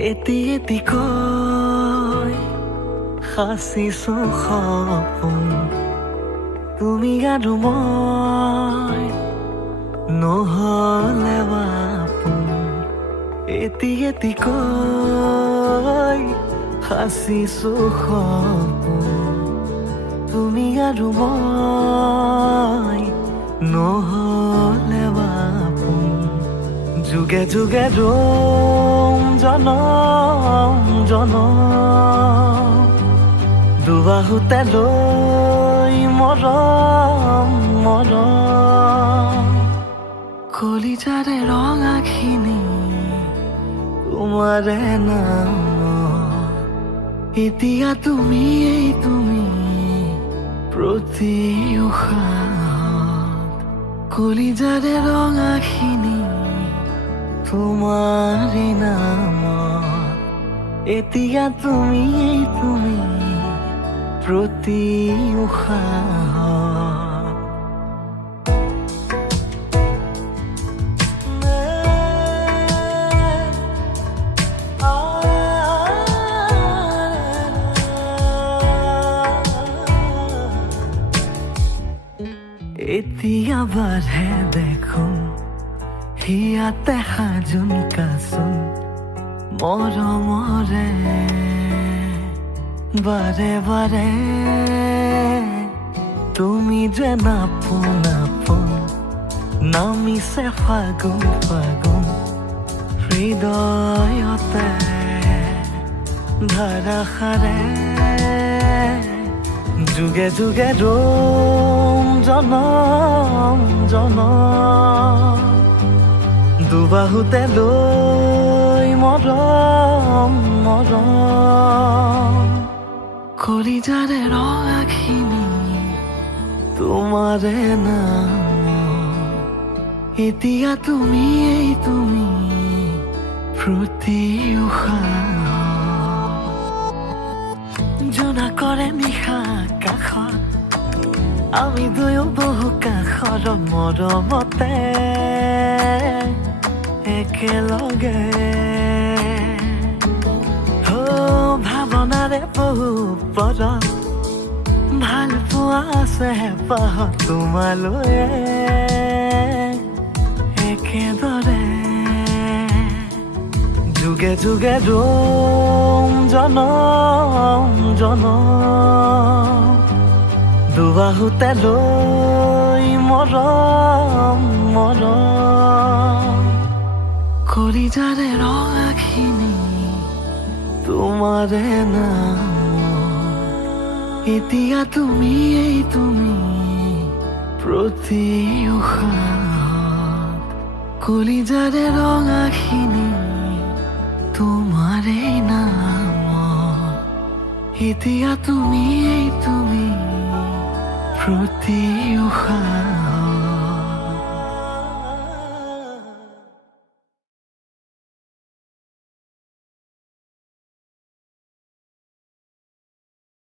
এটি কৈ সাঁচিছো সপোন তুমি আৰু মই নহ'লে আপোন এটি কৈ সাঁচিছো সপোন তুমি আৰু মই নহ'লে আপোন যুগে যুগে ৰম জনম জনম দুবাহুতে লৈ মৰম মৰম কলিজাৰে ৰঙাখিনি তোমাৰে নাম এতিয়া তুমি প্ৰতি উশাহত কলিজাৰে ৰঙাখিনি তোমাৰে নাম এতিয়া তুমি প্ৰতি উশাহত এতিয়া বাঢ়ে দেখোন হিয়াতে সাজোন কাচোন মৰমৰে বাৰে বাৰে তুমি যে নাপোন নামিছে ফাগুন ফাগুন হৃদয়তে ধাৰাসাৰে যুগে যুগে ৰম জনম জনম দুবাহুতে লৈ মৰম মৰম কলিজাৰে ৰঙাখিনি তোমাৰে নাম এতিয়া তুমি প্ৰতি উশাহত জোনা কৰে নিশা কাষত আমি দুয়ো বহু কাষৰ মৰমতে একেলগে ভাৱনাৰে বহু পৰত ভাল পোৱা আছে হেঁপাহত তোমালৈ একেদৰে যুগে যুগে ৰম জনম জনম দুবাহুতে লৈ মৰম মৰম কলিজাৰে ৰঙাখিনি তোমাৰে নাম এতিয়া তুমি প্ৰতি উশাহত কলিজাৰে ৰঙাখিনি তোমাৰে নাম এতিয়া তুমি প্ৰতি উশাহত